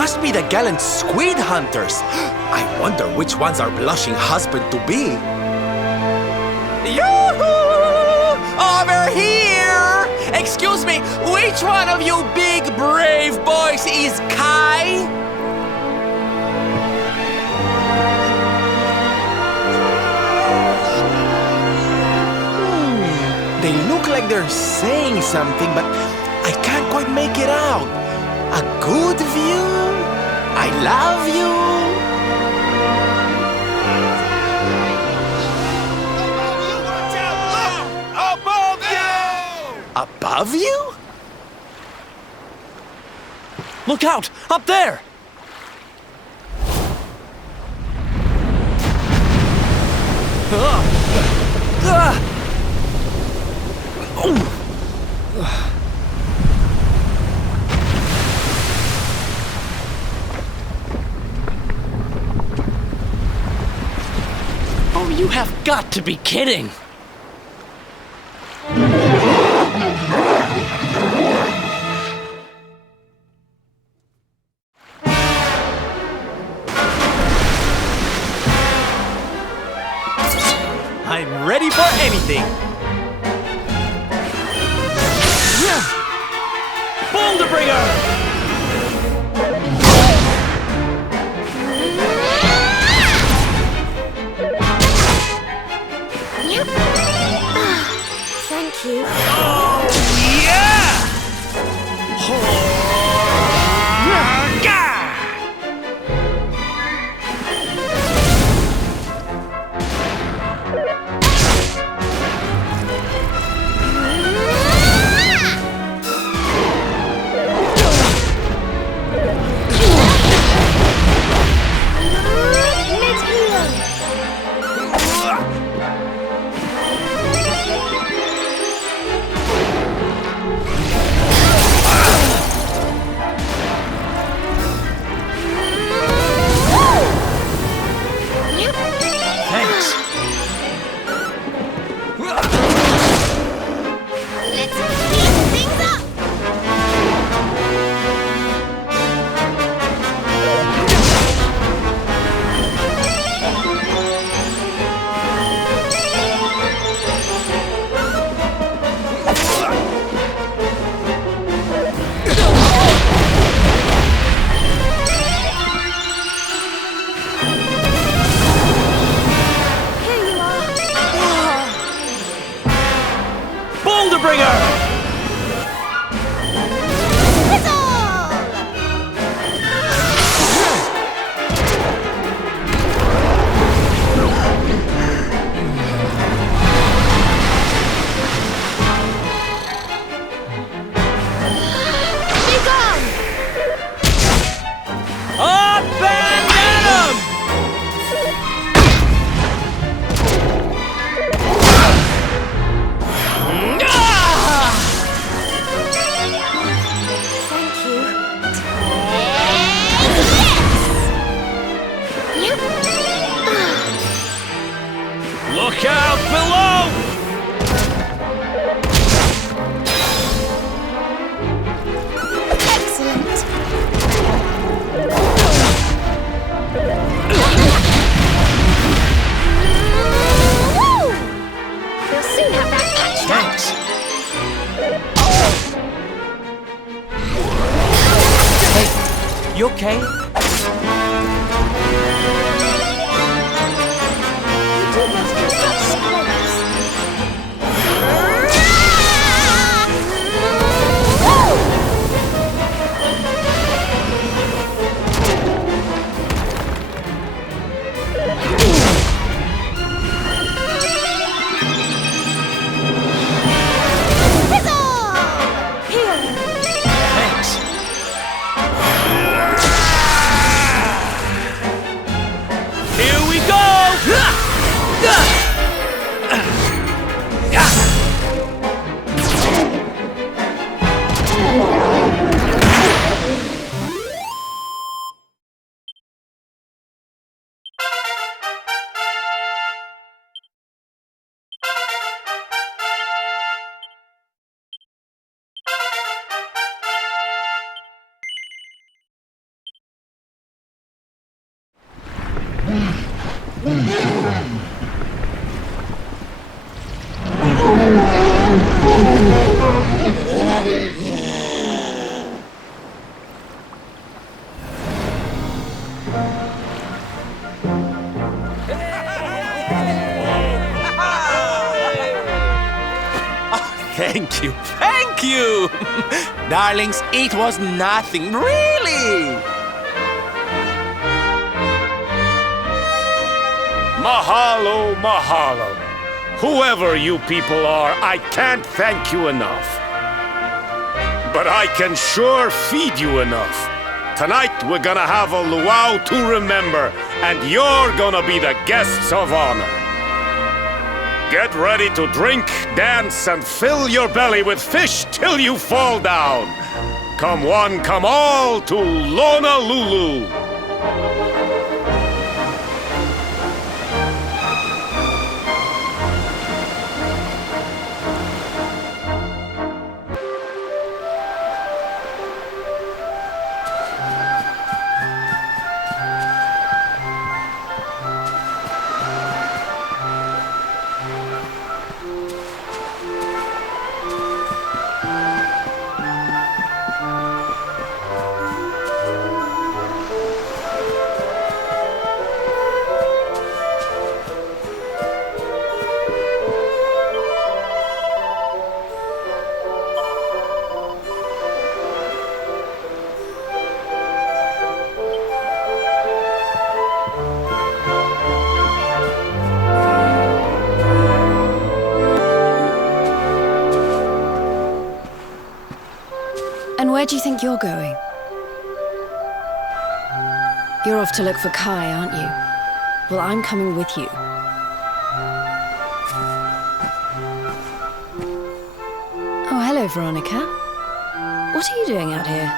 must be the gallant squid hunters. I wonder which one's our blushing husband-to-be. Yoo-hoo! Over here! Excuse me, which one of you big brave boys is Kai? They look like they're saying something, but I can't quite make it out. A good view? I love you? Above you! Above you? Look out! Up there! Oh, you have got to be kidding! I'm ready for anything. Boulder Bringer! Thank you. Look out below! Excellent. Woo! We'll soon have that patched out. Hey, you okay? Thank you, thank you! Darlings, it was nothing, really! Mahalo, mahalo. Whoever you people are, I can't thank you enough. But I can sure feed you enough. Tonight we're gonna have a luau to remember, and you're gonna be the guests of honor. Get ready to drink, dance, and fill your belly with fish till you fall down. Come one, come all to Honolulu. And where do you think you're going? You're off to look for Kai, aren't you? Well, I'm coming with you. Oh, hello, Veronica. What are you doing out here?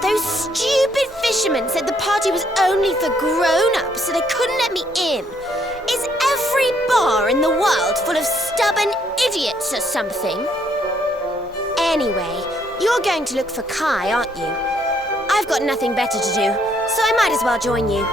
Those stupid fishermen said the party was only for grown-ups, so they couldn't let me in. Is every bar in the world full of stubborn idiots or something? Anyway, you're going to look for Kai, aren't you? I've got nothing better to do, so I might as well join you.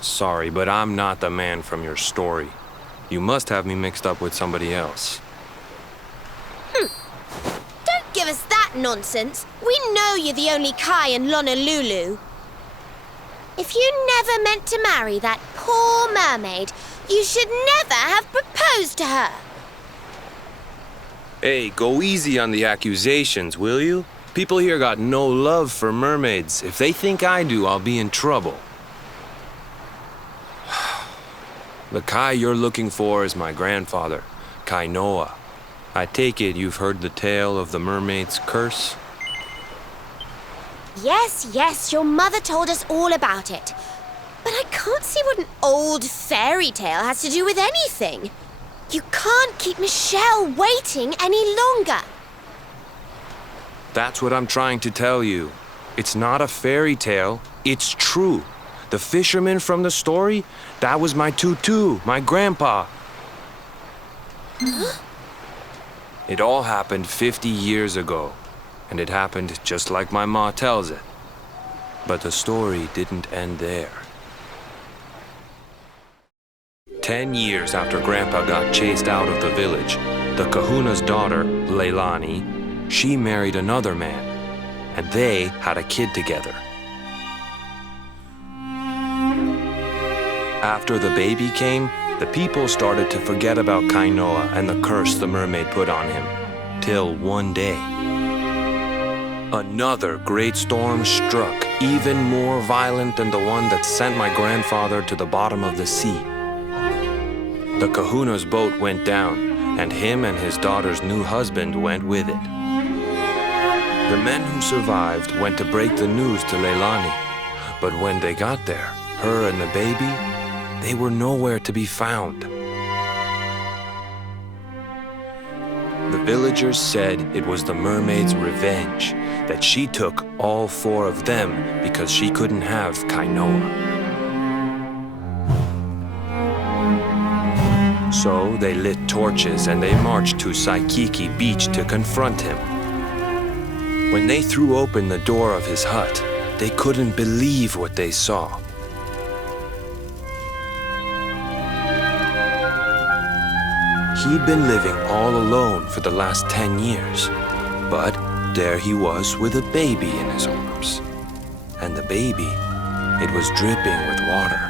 Sorry, but I'm not the man from your story. You must have me mixed up with somebody else. Don't give us that nonsense. We know you're the only Kai in Honolulu. If you never meant to marry that poor mermaid, you should never have proposed to her. Hey, go easy on the accusations, will you? People here got no love for mermaids. If they think I do, I'll be in trouble. The Kai you're looking for is my grandfather, Kainoa. I take it you've heard the tale of the mermaid's curse? Yes, your mother told us all about it. But I can't see what an old fairy tale has to do with anything. You can't keep Michelle waiting any longer. That's what I'm trying to tell you. It's not a fairy tale, it's true. The fisherman from the story, that was my tutu, my grandpa. It all happened 50 years ago, and it happened just like my ma tells it. But the story didn't end there. 10 years after Grandpa got chased out of the village, the kahuna's daughter, Leilani, she married another man, and they had a kid together. After the baby came, the people started to forget about Kainoa and the curse the mermaid put on him. Till one day, another great storm struck, even more violent than the one that sent my grandfather to the bottom of the sea. The kahuna's boat went down, and him and his daughter's new husband went with it. The men who survived went to break the news to Leilani, but when they got there, her and the baby, they were nowhere to be found. The villagers said it was the mermaid's revenge, that she took all 4 of them because she couldn't have Kainoa. So they lit torches and they marched to Saikiki Beach to confront him. When they threw open the door of his hut, they couldn't believe what they saw. He'd been living all alone for the last 10 years, but there he was with a baby in his arms. And the baby, it was dripping with water.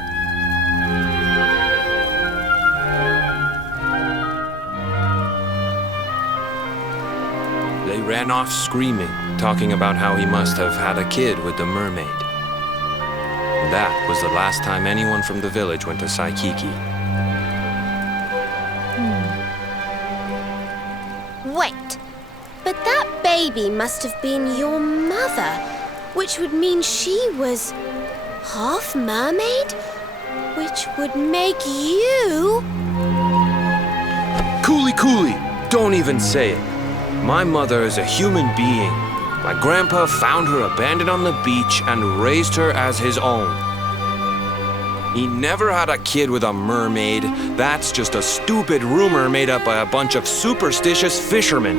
They ran off screaming, talking about how he must have had a kid with the mermaid. That was the last time anyone from the village went to Saikiki. Wait, but that baby must have been your mother, which would mean she was half mermaid, which would make you... Cooley, don't even say it. My mother is a human being. My grandpa found her abandoned on the beach and raised her as his own. He never had a kid with a mermaid. That's just a stupid rumor made up by a bunch of superstitious fishermen.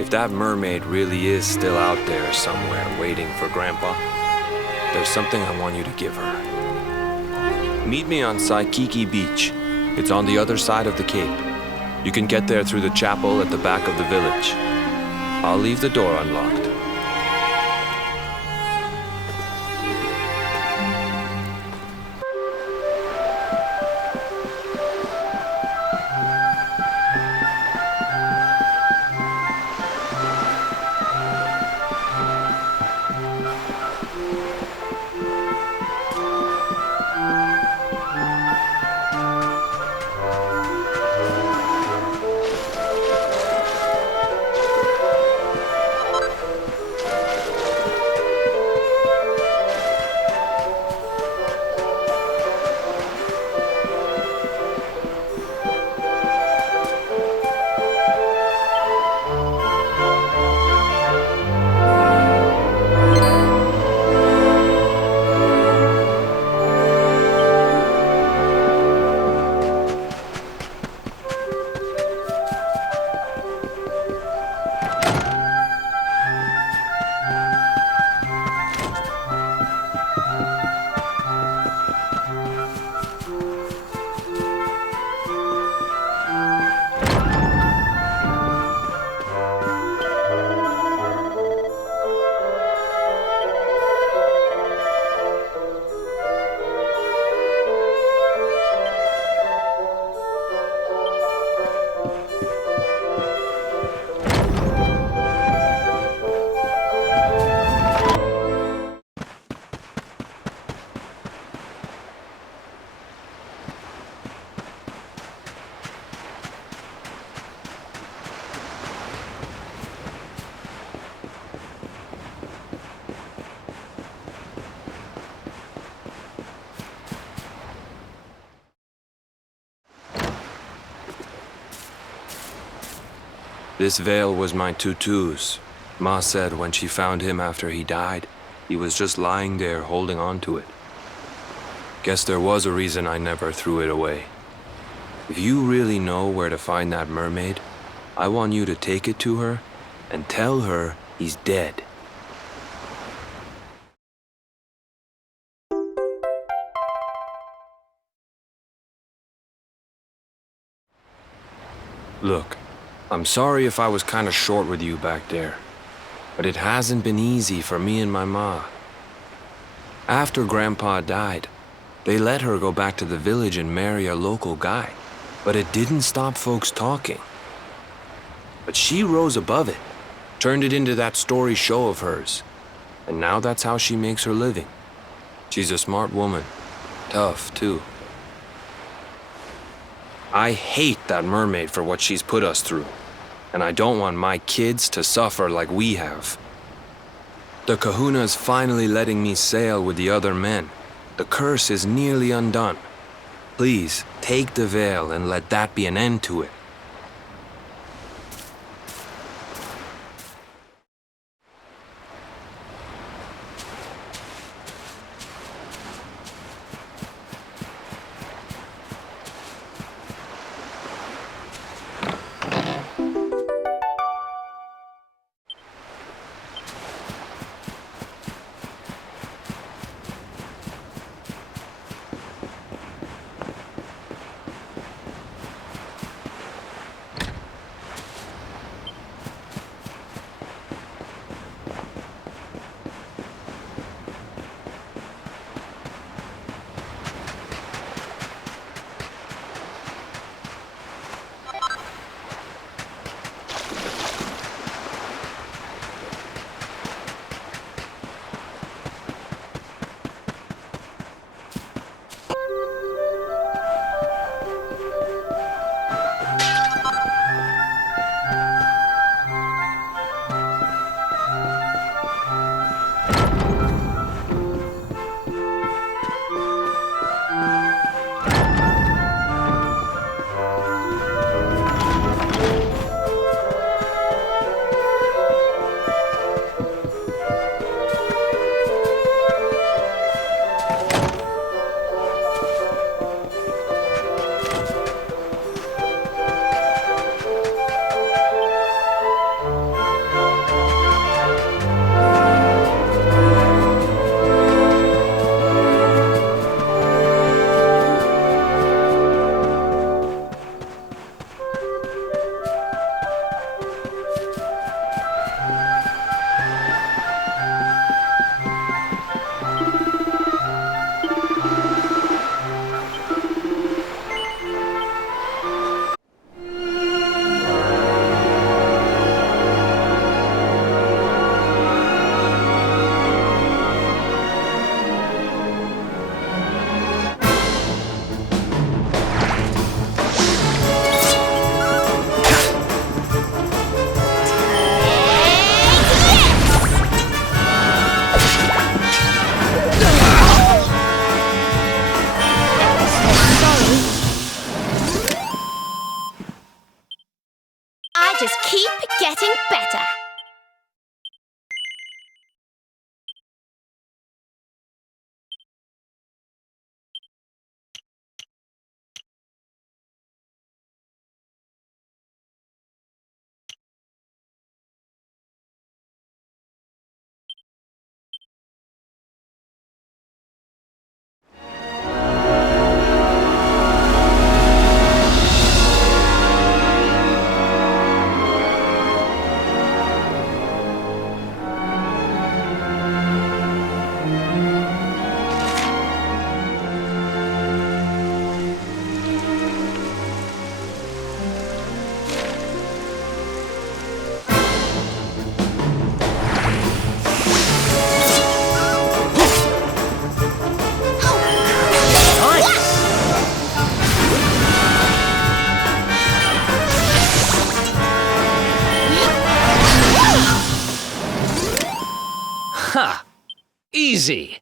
If that mermaid really is still out there somewhere waiting for Grandpa, there's something I want you to give her. Meet me on Saikiki Beach. It's on the other side of the cape. You can get there through the chapel at the back of the village. I'll leave the door unlocked. This veil was my tutu's. Ma said when she found him after he died, he was just lying there holding on to it. Guess there was a reason I never threw it away. If you really know where to find that mermaid, I want you to take it to her and tell her he's dead. Look, I'm sorry if I was kinda short with you back there, but it hasn't been easy for me and my ma. After Grandpa died, they let her go back to the village and marry a local guy. But it didn't stop folks talking. But she rose above it, turned it into that story show of hers. And now that's how she makes her living. She's a smart woman. Tough, too. I hate that mermaid for what she's put us through. And I don't want my kids to suffer like we have. The Kahuna's finally letting me sail with the other men. The curse is nearly undone. Please, take the veil and let that be an end to it. Just keep getting better. Ha! Easy!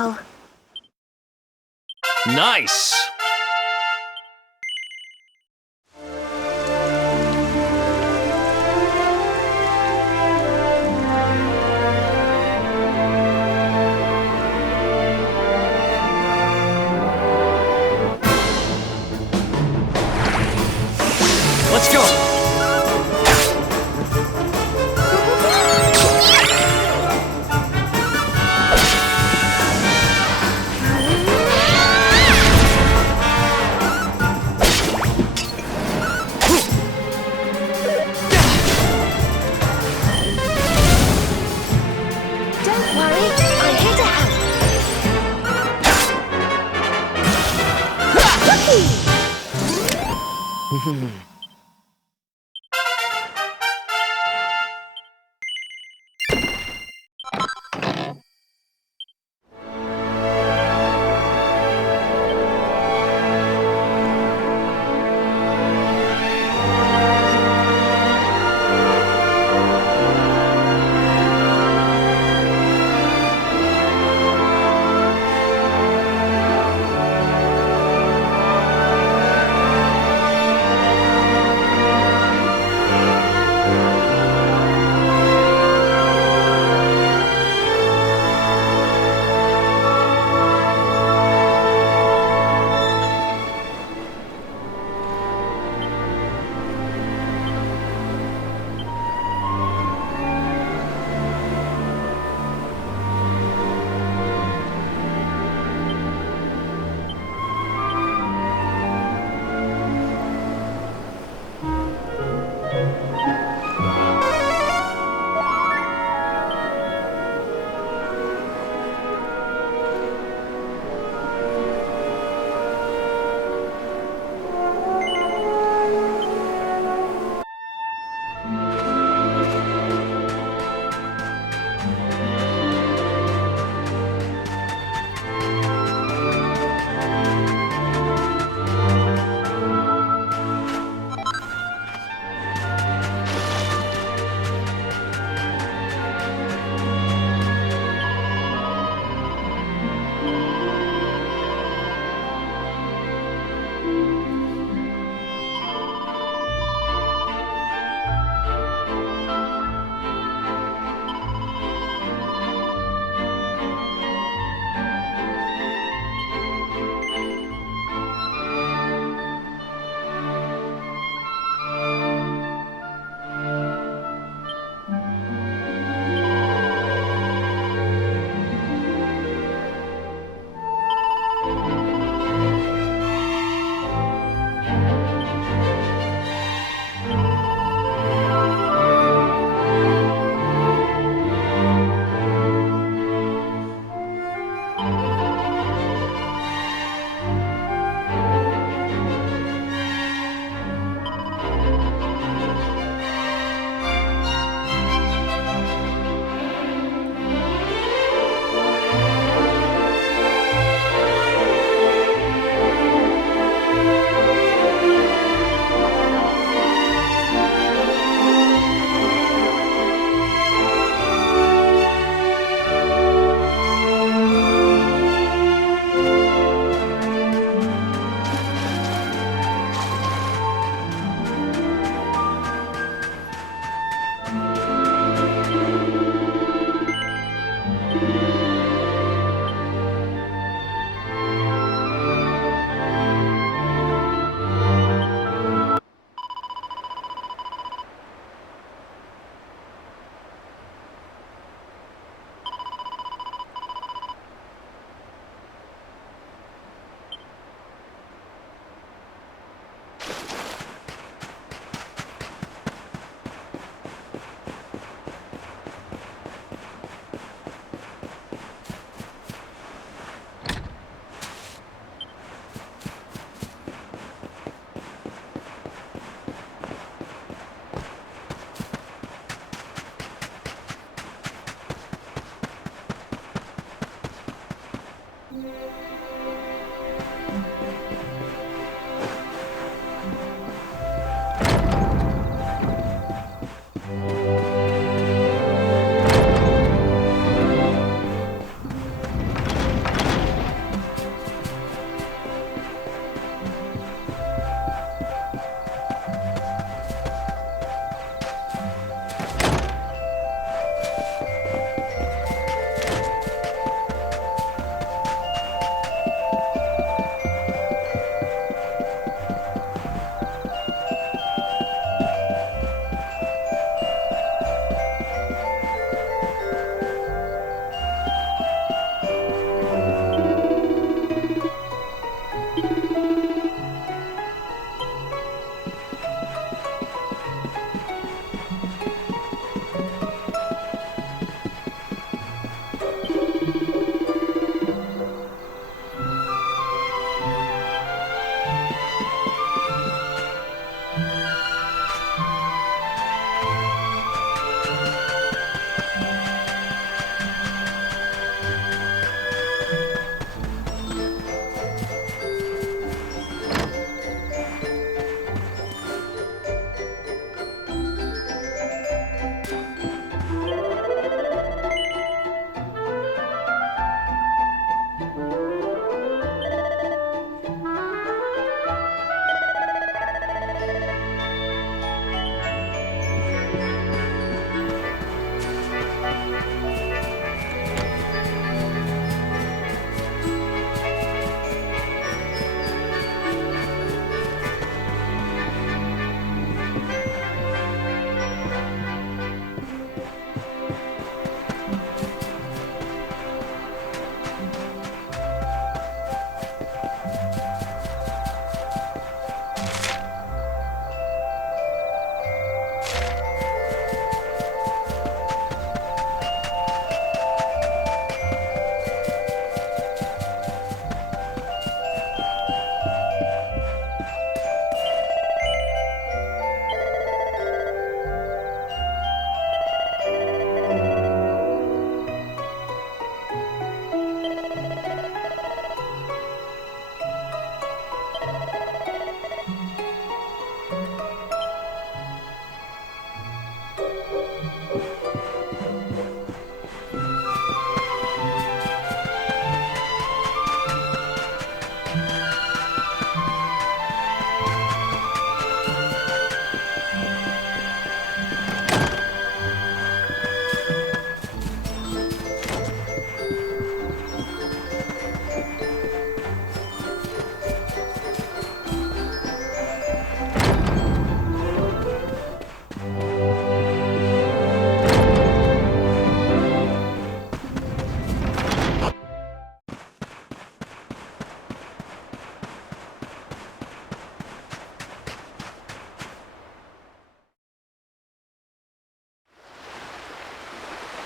careful. Nice! Let's go! Don't worry, I'm here to help.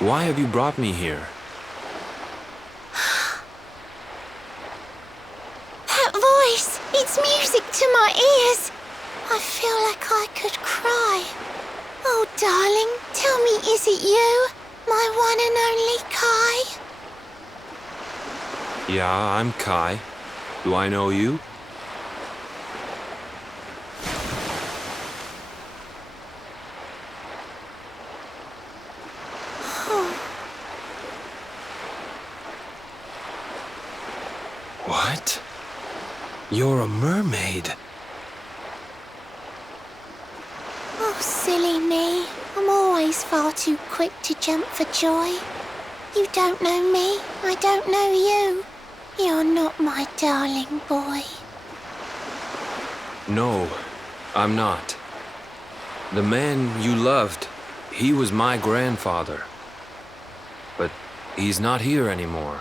Why have you brought me here? That voice! It's music to my ears! I feel like I could cry. Oh, darling, tell me, is it you? My one and only Kai? Yeah, I'm Kai. Do I know you? What? You're a mermaid. Oh, silly me. I'm always far too quick to jump for joy. You don't know me, I don't know you. You're not my darling boy. No, I'm not. The man you loved, he was my grandfather. But he's not here anymore.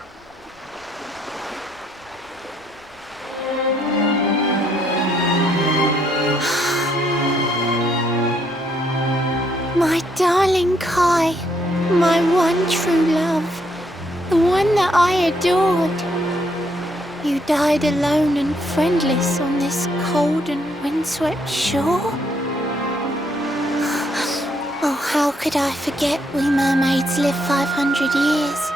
My darling Kai, my one true love, the one that I adored. You died alone and friendless on this cold and windswept shore? Oh, how could I forget we mermaids live 500 years?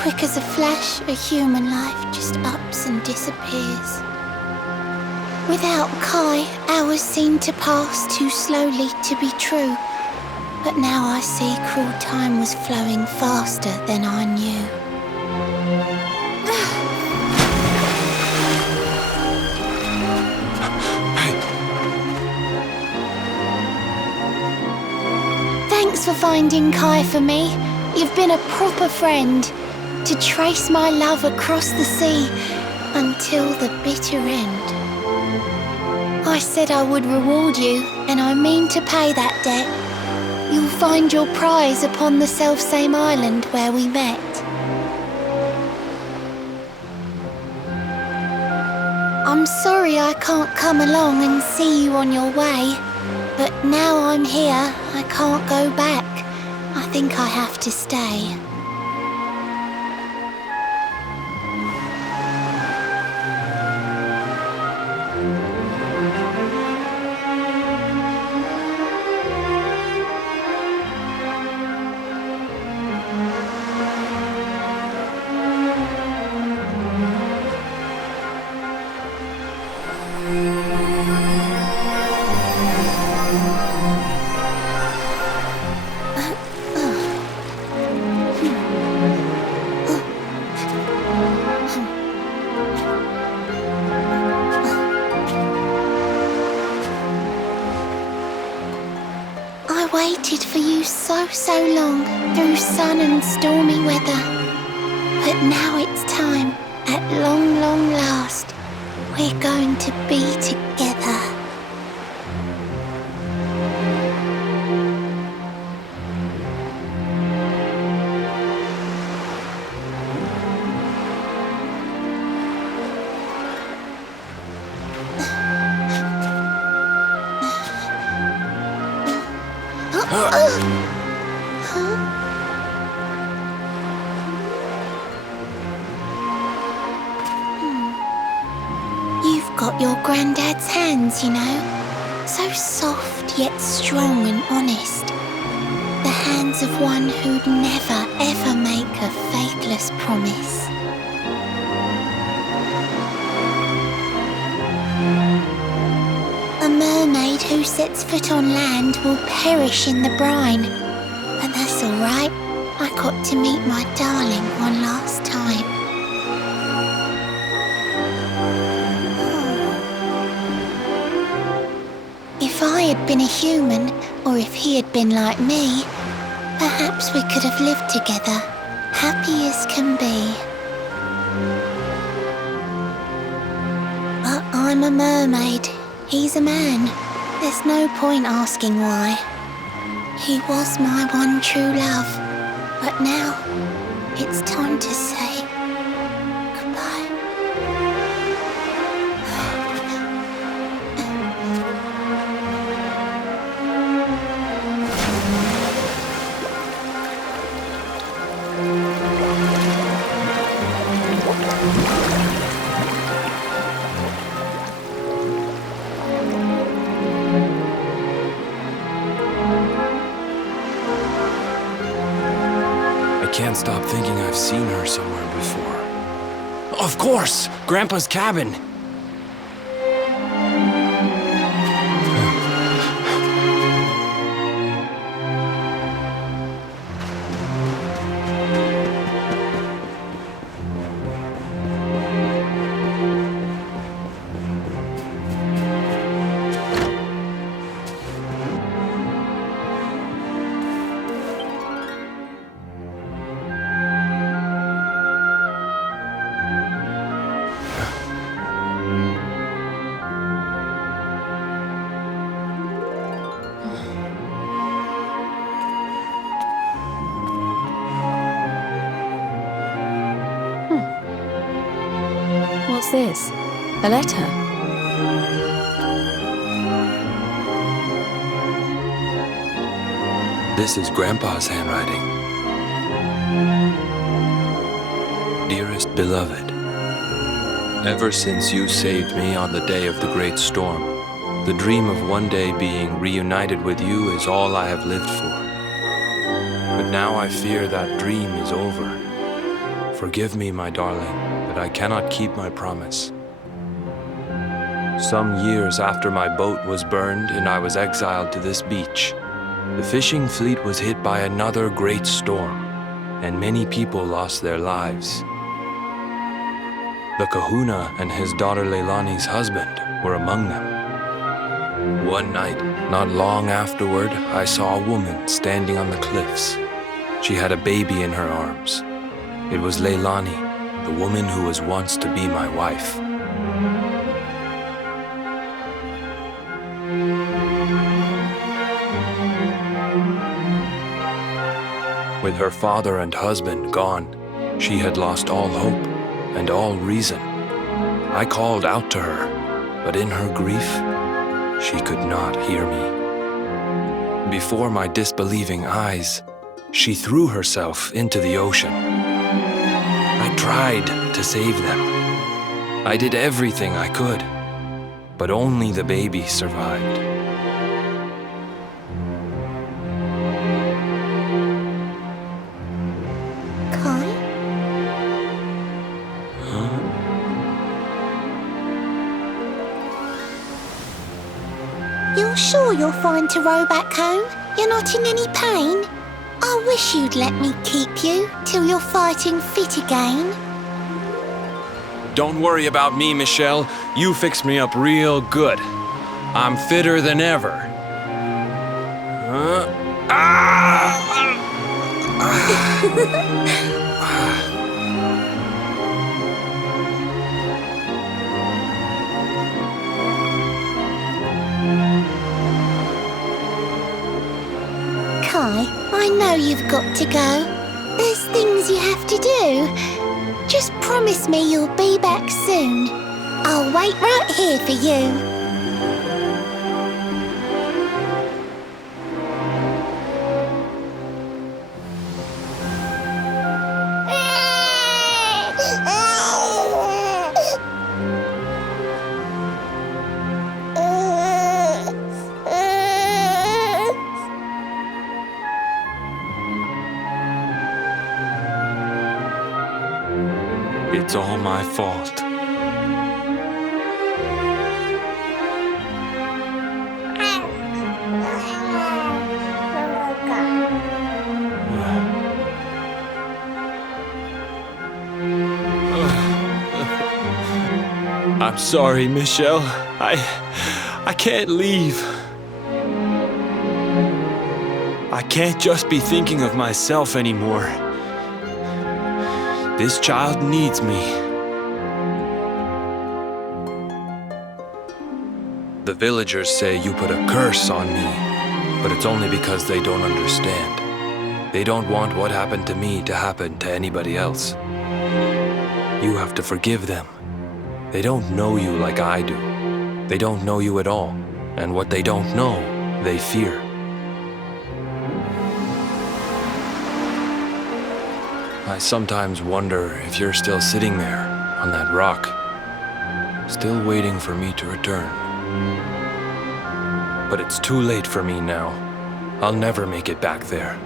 Quick as a flash, a human life just ups and disappears. Without Kai, hours seem to pass too slowly to be true. But now I see cruel time was flowing faster than I knew. Thanks for finding Kai for me. You've been a proper friend. To trace my love across the sea until the bitter end. I said I would reward you, and I mean to pay that debt. You'll find your prize upon the selfsame island where we met. I'm sorry I can't come along and see you on your way, but now I'm here, I can't go back. I think I have to stay. I waited for you so long, through sun and stormy weather. But now it's time, at long last, we're going to be together. You've got your granddad's hands, you know. So soft yet strong and honest. The hands of one who'd never ever make a faithless promise. A mermaid who sets foot on land will perish in the brine. But that's all right. I got to meet my darling one last time. If I had been a human, or if he had been like me, perhaps we could have lived together, happy as can be. But I'm a mermaid, he's a man. There's no point asking why. He was my one true love, but now it's time to say goodbye. can't stop thinking I've seen her somewhere before. Of course! Grandpa's cabin! What's this? A letter? This is Grandpa's handwriting. Dearest beloved, ever since you saved me on the day of the great storm, the dream of one day being reunited with you is all I have lived for. But now I fear that dream is over. Forgive me, my darling, but I cannot keep my promise. Some years after my boat was burned and I was exiled to this beach, the fishing fleet was hit by another great storm, and many people lost their lives. The kahuna and his daughter Leilani's husband were among them. One night, not long afterward, I saw a woman standing on the cliffs. She had a baby in her arms. It was Leilani, the woman who was once to be my wife. With her father and husband gone, she had lost all hope and all reason. I called out to her, but in her grief, she could not hear me. Before my disbelieving eyes, she threw herself into the ocean. I tried to save them. I did everything I could, but only the baby survived. Kai? Huh? You're sure you're fine to row back home? You're not in any pain? I wish you'd let me keep you till you're fighting fit again. Don't worry about me, Michelle. You fixed me up real good. I'm fitter than ever. Kai, I know you've got to go. There's things you have to do. Just promise me you'll be back soon. I'll wait right here for you. It's all my fault. I'm sorry, Michelle. I can't leave. I can't just be thinking of myself anymore. This child needs me. The villagers say you put a curse on me, but it's only because they don't understand. They don't want what happened to me to happen to anybody else. You have to forgive them. They don't know you like I do. They don't know you at all, and what they don't know, they fear. I sometimes wonder if you're still sitting there on that rock, still waiting for me to return. But it's too late for me now. I'll never make it back there.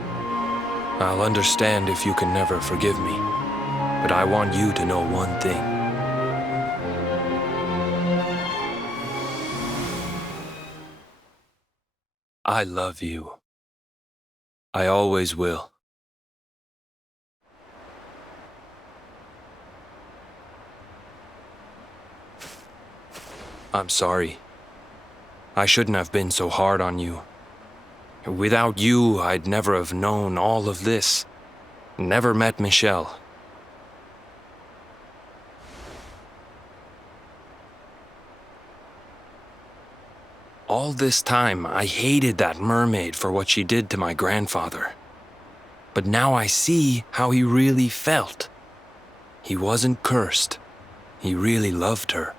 I'll understand if you can never forgive me, but I want you to know one thing. I love you. I always will. I'm sorry. I shouldn't have been so hard on you. Without you, I'd never have known all of this. Never met Michelle. All this time, I hated that mermaid for what she did to my grandfather. But now I see how he really felt. He wasn't cursed. He really loved her.